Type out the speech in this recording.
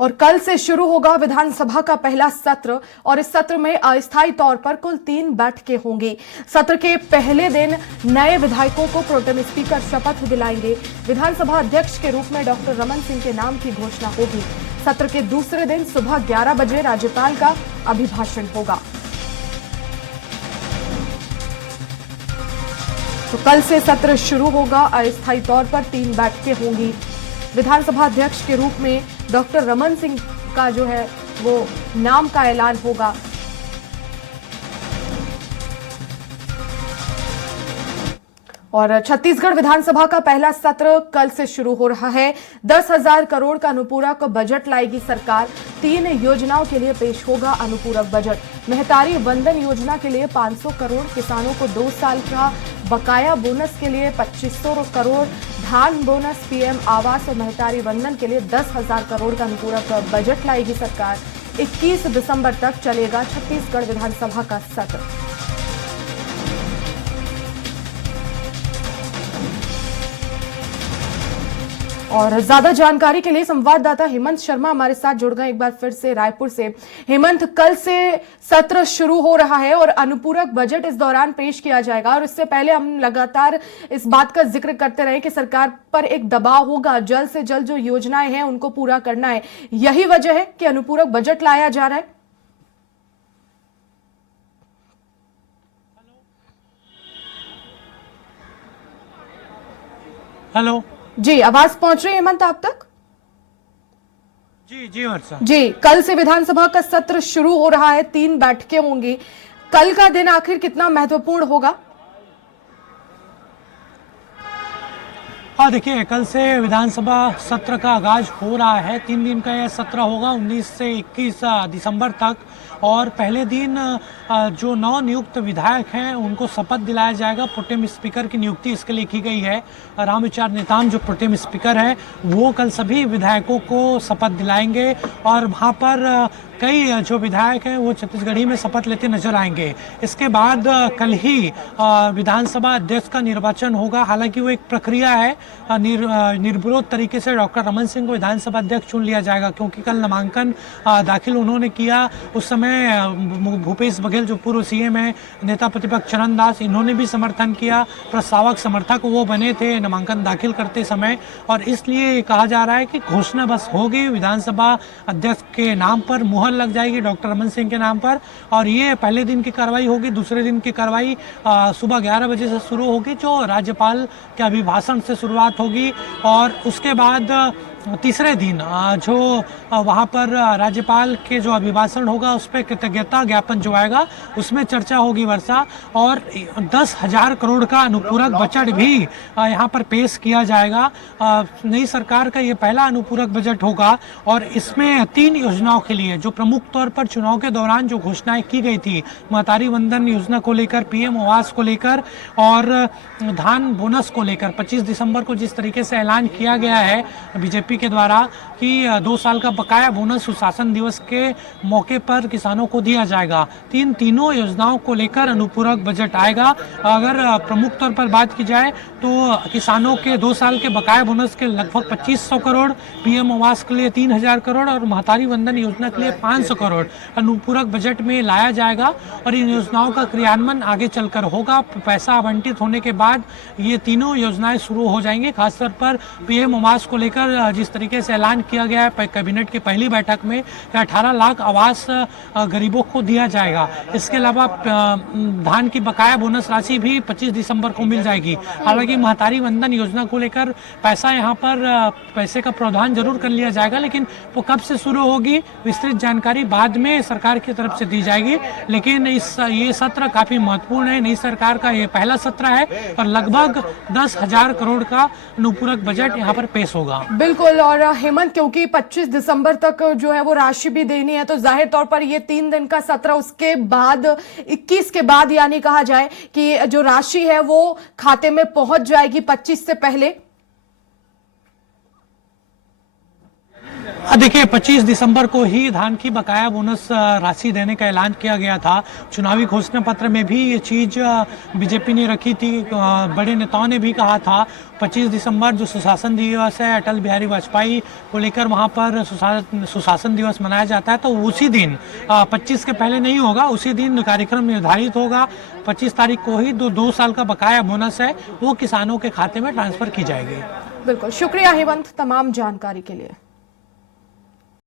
और कल से शुरू होगा विधानसभा का पहला सत्र और इस सत्र में अस्थायी तौर पर कुल 3 बैठकें होंगी। सत्र के पहले दिन नए विधायकों को प्रोटेम स्पीकर शपथ दिलाएंगे। विधानसभा अध्यक्ष के रूप में डॉक्टर रमन सिंह के नाम की घोषणा होगी। सत्र के दूसरे दिन सुबह 11 बजे राज्यपाल का अभिभाषण होगा। तो कल से सत्र शुरू होगा। अस्थायी तौर पर 3 बैठकें होंगी। विधानसभा अध्यक्ष के रूप में डॉक्टर रमन सिंह का जो है वो नाम का ऐलान होगा। और छत्तीसगढ़ विधानसभा का पहला सत्र कल से शुरू हो रहा है। 10,000 करोड़ का अनुपूरक बजट लाएगी सरकार। 3 योजनाओं के लिए पेश होगा अनुपूरक बजट। महतारी वंदन योजना के लिए 500 करोड़, किसानों को 2 साल का बकाया बोनस के लिए 2500 करोड़, धान बोनस, पीएम आवास और महतारी वंदन के लिए 10,000 करोड़ का अनुपूरक बजट लाएगी सरकार। 21 दिसंबर तक चलेगा छत्तीसगढ़ विधानसभा का सत्र। और ज्यादा जानकारी के लिए संवाददाता हेमंत शर्मा हमारे साथ जुड़ गए एक बार फिर से रायपुर से। हेमंत, कल से सत्र शुरू हो रहा है और अनुपूरक बजट इस दौरान पेश किया जाएगा और इससे पहले हम लगातार इस बात का जिक्र करते रहे कि सरकार पर एक दबाव होगा, जल्द से जल्द जो योजनाएं हैं उनको पूरा करना है। यही वजह है कि अनुपूरक बजट लाया जा रहा है। हेलो जी, आवाज पहुंच रही है हेमंत आप तक? जी वर्षा जी, कल से विधानसभा का सत्र शुरू हो रहा है। 3 बैठकें होंगी। कल का दिन आखिर कितना महत्वपूर्ण होगा? हाँ, देखिए, कल से विधानसभा सत्र का आगाज हो रहा है। 3 दिन का यह सत्र होगा, 19 से 21 दिसंबर तक। और पहले दिन जो नवनियुक्त विधायक हैं उनको शपथ दिलाया जाएगा। प्रोटेम स्पीकर की नियुक्ति इसके लिए की गई है। रामविचार नेताम जो प्रोटेम स्पीकर है वो कल सभी विधायकों को शपथ दिलाएंगे और वहाँ पर कई जो विधायक हैं वो छत्तीसगढ़ी में शपथ लेते नजर आएंगे। इसके बाद कल ही विधानसभा अध्यक्ष का निर्वाचन होगा। हालांकि वो एक प्रक्रिया है, निर्विरोध तरीके से डॉक्टर रमन सिंह को विधानसभा अध्यक्ष चुन लिया जाएगा, क्योंकि कल नामांकन दाखिल उन्होंने किया। उस समय भूपेश बघेल जो पूर्व सीएम है, नेता प्रतिपक्ष चरण दास, इन्होंने भी समर्थन किया। प्रस्तावक समर्थक वो बने थे नामांकन दाखिल करते समय। और इसलिए कहा जा रहा है कि घोषणा बस होगी, विधानसभा अध्यक्ष के नाम पर मुहर लग जाएगी डॉक्टर रमन सिंह के नाम पर। और ये पहले दिन की कार्रवाई होगी। दूसरे दिन की कार्रवाई सुबह 11 बजे से शुरू होगी, जो राज्यपाल के अभिभाषण से शुरुआत होगी। और उसके बाद तीसरे दिन जो वहाँ पर राज्यपाल के जो अभिभाषण होगा उस पर कृतज्ञता ज्ञापन जो आएगा उसमें चर्चा होगी वर्षा। और 10,000 करोड़ का अनुपूरक बजट भी यहाँ पर पेश किया जाएगा। नई सरकार का ये पहला अनुपूरक बजट होगा और इसमें 3 योजनाओं के लिए जो प्रमुख तौर पर चुनाव के दौरान जो घोषणाएं की गई थी, महतारी वंदन योजना को लेकर, पीएम आवास को लेकर और धान बोनस को लेकर 25 दिसंबर को जिस तरीके से ऐलान किया गया है बीजेपी के द्वारा कि 2 साल का बकाया बोनस सुशासन दिवस के मौके पर किसानों को दिया जाएगा। तीनों योजनाओं को लेकर अनुपूरक बजट आएगा। अगर प्रमुख तौर पर बात की जाए तो किसानों के 2 साल के बकाया बोनस के लगभग 2500 करोड़, पीएम आवास के लिए 3,000 करोड़ और महतारी वंदन योजना के लिए 500 करोड़ अनुपूरक बजट में लाया जाएगा। और इन योजनाओं का क्रियान्वयन आगे चलकर होगा। पैसा आवंटित होने के बाद ये तीनों योजनाएं शुरू हो जाएंगी। खासतौर पर पीएम आवास को लेकर जिस तरीके से ऐलान किया गया है कैबिनेट की पहली बैठक में कि 18 लाख आवास गरीबों को दिया जाएगा। इसके अलावा धान की बकाया बोनस राशि भी 25 दिसंबर को मिल जाएगी। हालांकि महतारी वंदन योजना को लेकर पैसा यहाँ पर पैसे का प्रावधान जरूर कर लिया जाएगा, लेकिन वो कब से शुरू होगी विस्तृत जानकारी बाद में सरकार की तरफ से दी जाएगी। लेकिन ये सत्र काफी महत्वपूर्ण है। नई सरकार का ये पहला सत्र है और लगभग 10,000 करोड़ का अनुपूरक बजट यहाँ पर पेश होगा। बिल्कुल। और हेमंत, क्योंकि 25 दिसंबर तक जो है वो राशि भी देनी है, तो जाहिर तौर पर ये 3 दिन का सत्र, उसके बाद 21 के बाद यानी कहा जाए कि जो राशि है वो खाते में पहुंच जाएगी 25 से पहले। देखिए 25 दिसंबर को ही धान की बकाया बोनस राशि देने का ऐलान किया गया था। चुनावी घोषणा पत्र में भी ये चीज बीजेपी ने रखी थी। बड़े नेताओं ने भी कहा था 25 दिसंबर जो सुशासन दिवस है, अटल बिहारी वाजपेयी को लेकर वहां पर सुशासन दिवस मनाया जाता है, तो उसी दिन 25 के पहले नहीं होगा, उसी दिन कार्यक्रम निर्धारित होगा। 25 तारीख को ही 2 साल का बकाया बोनस है वो किसानों के खाते में ट्रांसफर की जाएगी। बिल्कुल, शुक्रिया हेमंत तमाम जानकारी के लिए।